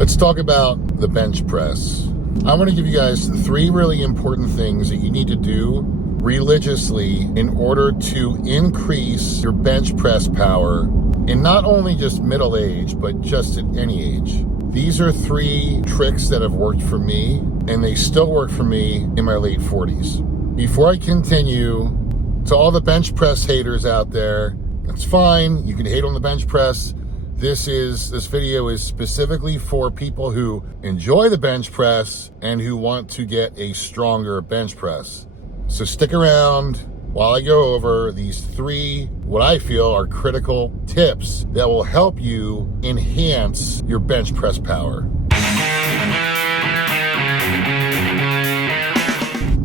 Let's talk about the bench press. I want to give you guys 3 really important things that you need to do religiously in order to increase your bench press power in not only just middle age, but just at any age. These are 3 tricks that have worked for me, and they still work for me in my late 40s. Before I continue, to all the bench press haters out there, that's fine. You can hate on the bench press. This video is specifically for people who enjoy the bench press and who want to get a stronger bench press. So stick around while I go over these 3, what I feel are critical tips that will help you enhance your bench press power.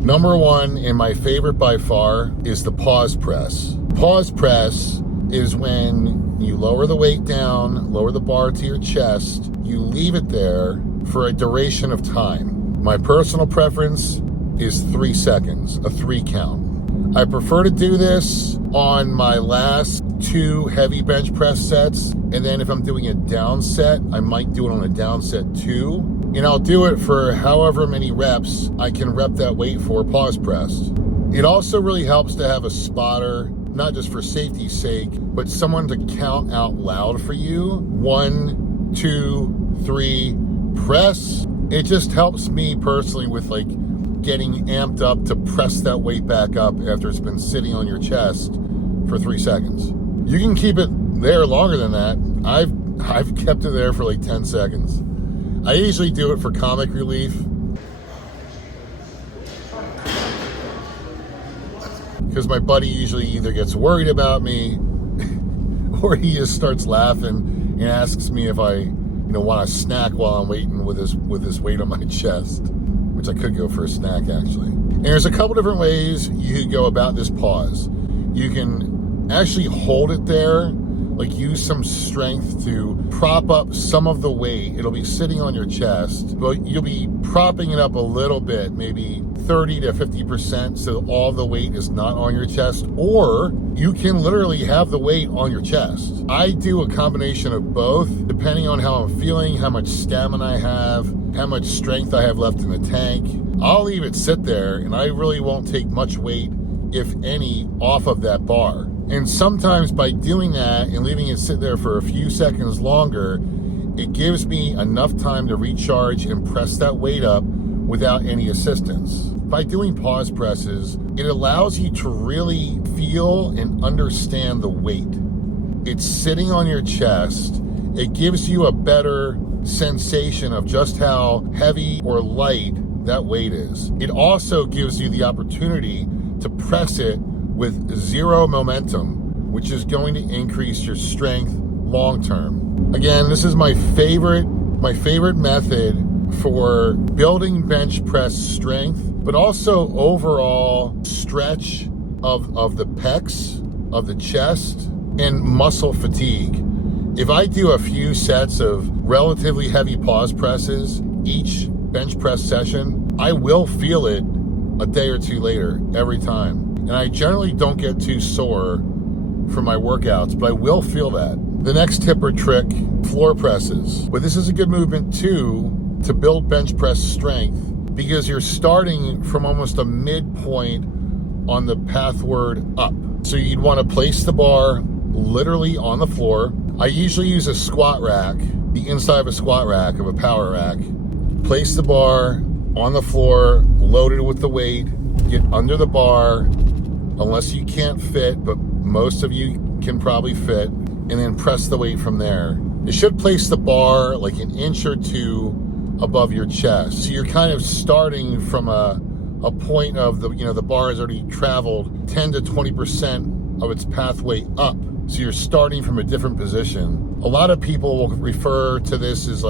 Number 1, and my favorite by far, is the pause press. Pause press is when you lower the weight down, lower the bar to your chest, you leave it there for a duration of time. My personal preference is 3 seconds, a 3 count. I prefer to do this on my last 2 heavy bench press sets, and then if I'm doing a down set, I might do it on a down set 2, and I'll do it for however many reps I can rep that weight for pause press. It also really helps to have a spotter, not just for safety's sake, but someone to count out loud for you. 1, 2, 3, press. It just helps me personally with getting amped up to press that weight back up after it's been sitting on your chest for 3 seconds. You can keep it there longer than that. I've kept it there for 10 seconds. I usually do it for comic relief, because my buddy usually either gets worried about me or he just starts laughing and asks me if I want a snack while I'm waiting with this weight on my chest, which I could go for a snack actually. And there's a couple different ways you could go about this pause. You can actually hold it there, use some strength to prop up some of the weight. It'll be sitting on your chest, but you'll be propping it up a little bit, maybe 30 to 50%, so all the weight is not on your chest, or you can literally have the weight on your chest. I do a combination of both, depending on how I'm feeling, how much stamina I have, how much strength I have left in the tank. I'll leave it sit there, and I really won't take much weight, if any, off of that bar. And sometimes by doing that and leaving it sit there for a few seconds longer, it gives me enough time to recharge and press that weight up without any assistance. By doing pause presses, it allows you to really feel and understand the weight. It's sitting on your chest. It gives you a better sensation of just how heavy or light that weight is. It also gives you the opportunity to press it with 0 momentum, which is going to increase your strength long term. Again, this is my favorite method for building bench press strength, but also overall stretch of the pecs, of the chest, and muscle fatigue. If I do a few sets of relatively heavy pause presses each bench press session, I will feel it a day or 2 later every time. And I generally don't get too sore for my workouts, but I will feel that. The next tip or trick, floor presses. But this is a good movement too to build bench press strength, because you're starting from almost a midpoint on the pathward up. So you'd want to place the bar literally on the floor. I usually use a squat rack, the inside of a squat rack, of a power rack. Place the bar on the floor, loaded with the weight, get under the bar, unless you can't fit, but most of you can probably fit, and then press the weight from there. It should place the bar an inch or 2 above your chest. So you're kind of starting from a point of the bar has already traveled 10 to 20% of its pathway up. So you're starting from a different position. A lot of people will refer to this as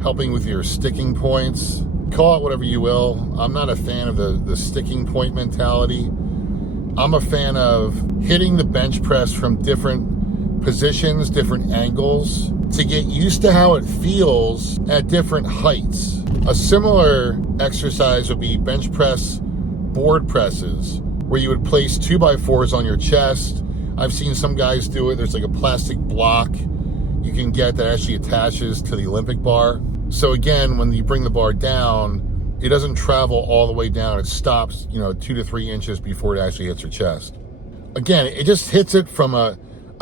helping with your sticking points. Call it whatever you will. I'm not a fan of the sticking point mentality. I'm a fan of hitting the bench press from different positions, different angles, to get used to how it feels at different heights. A similar exercise would be bench press board presses, where you would place 2x4s on your chest. I've seen some guys do it. There's a plastic block you can get that actually attaches to the Olympic bar. So again, when you bring the bar down, it doesn't travel all the way down. It stops, 2 to 3 inches before it actually hits your chest. Again, it just hits it from a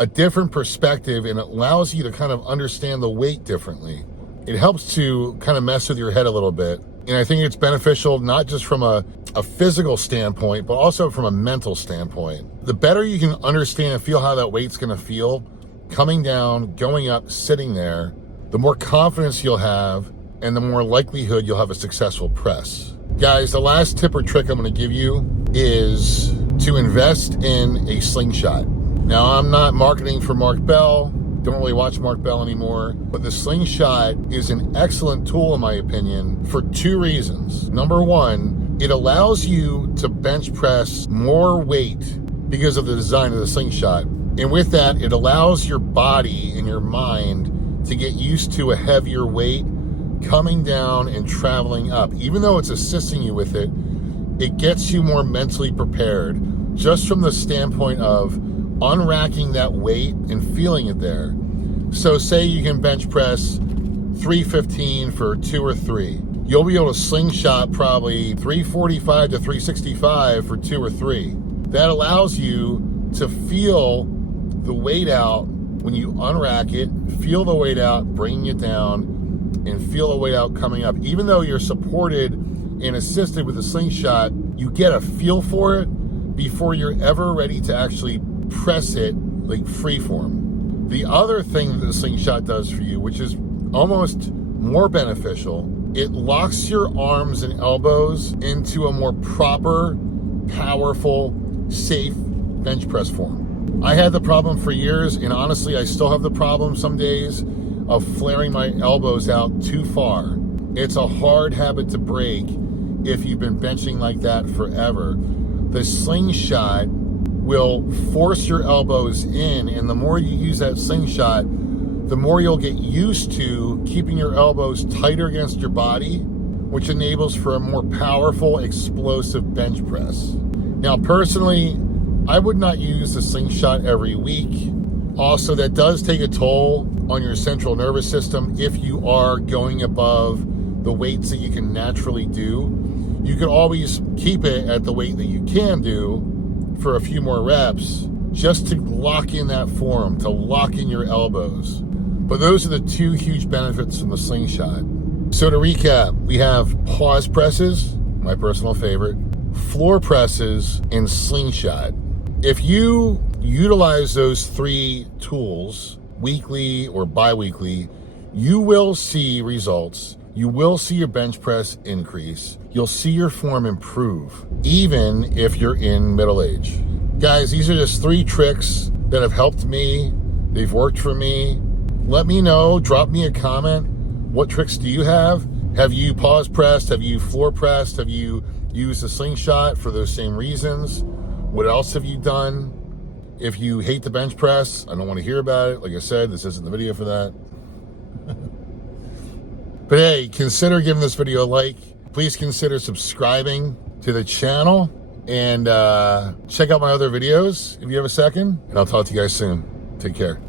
different perspective, and it allows you to kind of understand the weight differently. It helps to kind of mess with your head a little bit. And I think it's beneficial not just from a physical standpoint, but also from a mental standpoint. The better you can understand and feel how that weight's gonna feel, coming down, going up, sitting there, the more confidence you'll have and the more likelihood you'll have a successful press. Guys, the last tip or trick I'm gonna give you is to invest in a Slingshot. Now, I'm not marketing for Mark Bell, don't really watch Mark Bell anymore, but the Slingshot is an excellent tool in my opinion for 2 reasons. Number 1, it allows you to bench press more weight because of the design of the Slingshot. And with that, it allows your body and your mind to get used to a heavier weight coming down and traveling up. Even though it's assisting you with it, it gets you more mentally prepared just from the standpoint of unracking that weight and feeling it there. So say you can bench press 315 for 2 or 3. You'll be able to Slingshot probably 345 to 365 for 2 or 3. That allows you to feel the weight out when you unrack it, feel the weight out, bringing it down, and feel the weight out coming up. Even though you're supported and assisted with the Slingshot, you get a feel for it before you're ever ready to actually press it like freeform. The other thing that the Slingshot does for you, which is almost more beneficial, it locks your arms and elbows into a more proper, powerful, safe bench press form. I had the problem for years, and honestly, I still have the problem some days of flaring my elbows out too far. It's a hard habit to break if you've been benching like that forever. The Slingshot will force your elbows in, and the more you use that Slingshot, the more you'll get used to keeping your elbows tighter against your body, which enables for a more powerful, explosive bench press. Now, personally, I would not use the Slingshot every week. Also, that does take a toll on your central nervous system if you are going above the weights that you can naturally do. You could always keep it at the weight that you can do for a few more reps just to lock in that form, to lock in your elbows. But those are the 2 huge benefits from the Slingshot. So to recap, we have pause presses, my personal favorite, floor presses, and Slingshot. If you utilize those 3 tools weekly or bi-weekly, you will see results. You will see your bench press increase. You'll see your form improve, even if you're in middle age. Guys, these are just 3 tricks that have helped me. They've worked for me. Let me know, drop me a comment. What tricks do you have? Have you pause pressed? Have you floor pressed? Have you used the Slingshot for those same reasons? What else have you done? If you hate the bench press, I don't want to hear about it. Like I said, this isn't the video for that. But hey, consider giving this video a like. Please consider subscribing to the channel and check out my other videos if you have a second. And I'll talk to you guys soon. Take care.